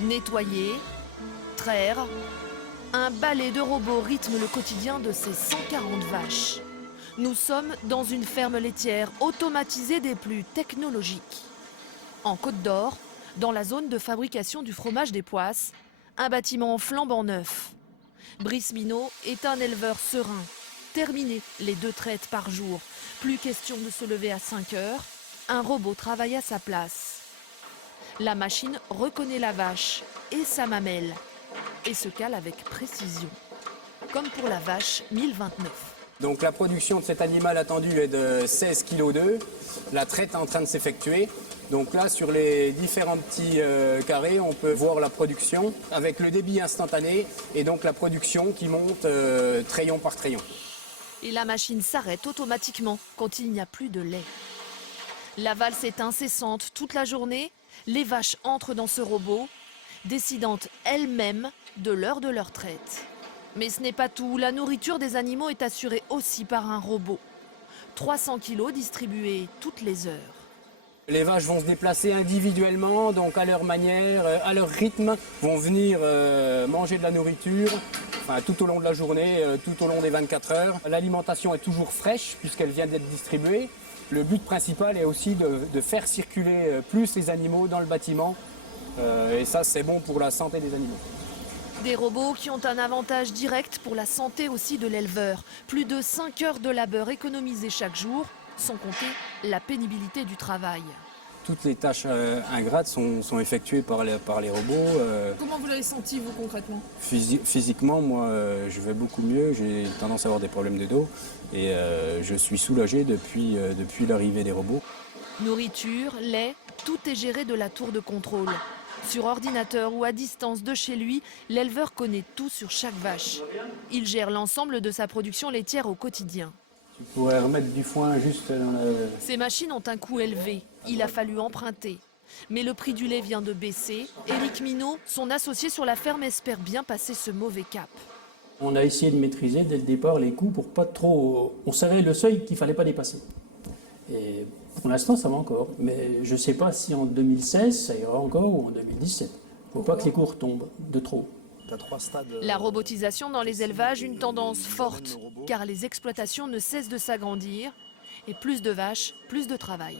Nettoyer, traire, un balai de robots rythme le quotidien de ces 140 vaches. Nous sommes dans une ferme laitière automatisée des plus technologiques. En Côte d'Or, dans la zone de fabrication du fromage des Poisses, un bâtiment flambant neuf. Brice Minot est un éleveur serein. Terminé les 2 traites par jour. Plus question de se lever à 5 heures. Un robot travaille à sa place. La machine reconnaît la vache et sa mamelle et se cale avec précision. Comme pour la vache 1029. Donc la production de cet animal attendu est de 16 kg d'œufs. La traite est en train de s'effectuer. Donc là, sur les différents petits carrés, on peut voir la production avec le débit instantané et donc la production qui monte trayon par trayon. Et la machine s'arrête automatiquement quand il n'y a plus de lait. La valse est incessante toute la journée. Les vaches entrent dans ce robot, décidant elles-mêmes de l'heure de leur traite. Mais ce n'est pas tout. La nourriture des animaux est assurée aussi par un robot. 300 kilos distribués toutes les heures. Les vaches vont se déplacer individuellement, donc à leur manière, à leur rythme, vont venir manger de la nourriture tout au long de la journée, tout au long des 24 heures. L'alimentation est toujours fraîche puisqu'elle vient d'être distribuée. Le but principal est aussi de faire circuler plus les animaux dans le bâtiment. Et ça, c'est bon pour la santé des animaux. Des robots qui ont un avantage direct pour la santé aussi de l'éleveur. Plus de 5 heures de labeur économisées chaque jour, sans compter la pénibilité du travail. Toutes les tâches ingrates sont effectuées par les robots. Comment vous l'avez senti, vous, concrètement? Physiquement, moi, je vais beaucoup mieux. J'ai tendance à avoir des problèmes de dos et je suis soulagé depuis l'arrivée des robots. Nourriture, lait, tout est géré de la tour de contrôle. Sur ordinateur ou à distance de chez lui, l'éleveur connaît tout sur chaque vache. Il gère l'ensemble de sa production laitière au quotidien. Tu pourrais remettre du foin juste dans le... Ces machines ont un coût élevé. Il a fallu emprunter. Mais le prix du lait vient de baisser. Éric Minot, son associé sur la ferme, espère bien passer ce mauvais cap. On a essayé de maîtriser dès le départ les coûts pour pas trop... On savait le seuil qu'il ne fallait pas dépasser. Et pour l'instant, ça va encore. Mais je ne sais pas si en 2016, ça ira encore ou en 2017. Il ne faut pas que les cours tombent de trop. La robotisation dans les élevages, une tendance forte, car les exploitations ne cessent de s'agrandir. Et plus de vaches, plus de travail.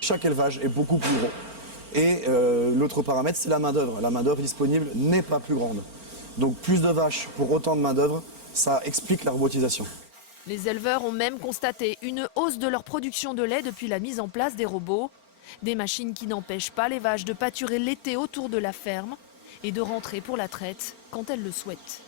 Chaque élevage est beaucoup plus gros. Et l'autre paramètre, c'est la main-d'œuvre. La main-d'œuvre disponible n'est pas plus grande. Donc plus de vaches pour autant de main-d'œuvre, ça explique la robotisation. Les éleveurs ont même constaté une hausse de leur production de lait depuis la mise en place des robots. Des machines qui n'empêchent pas les vaches de pâturer l'été autour de la ferme et de rentrer pour la traite quand elles le souhaitent.